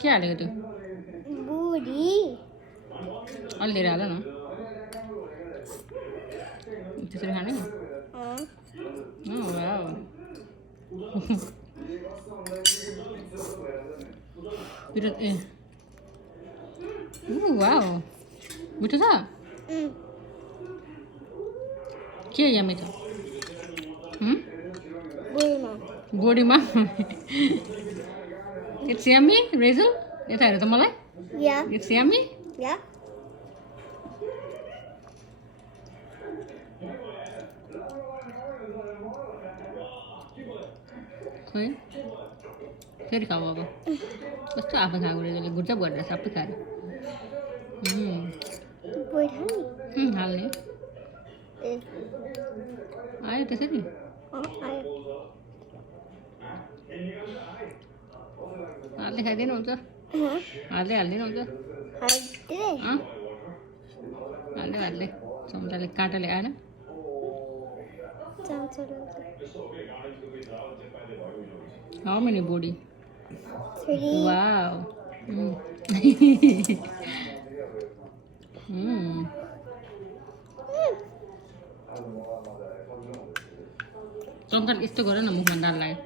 क्या हालेको त्यो बुढी अलि धेरै हाल न त्यसरी खाने वाउ पिरो ए वाउ मिठो छ के यमी छ बोडीमा इट्स यमी रेजल यता हेर त मलाई इट्स यमी खोइ फेरि खाऊ अब कस्तो आफै खाएको रेजलले गुड्चप गरेर सबै खाएर हाल्ने आयो त्यसरी हाल्दै खाइदिनु हुन्छ हाल्दै हुन्छ हाल्दै चम्चाले काँटाले आएन How many body? 3. Wow. चम्चाले यस्तो गर न मुखमा दाल लाग्यो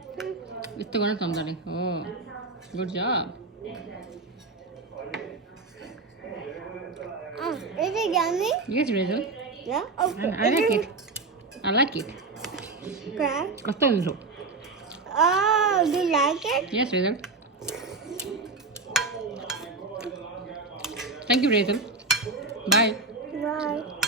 यस्तो गर चम्चाले हो गुड जब Is it yummy? Yes, Raizel. Yeah. Okay. I like it. I like it. Okay. कस्तो मिठो Oh, do you like it? Yes, Raizel. Thank you, Raizel. Bye. Bye.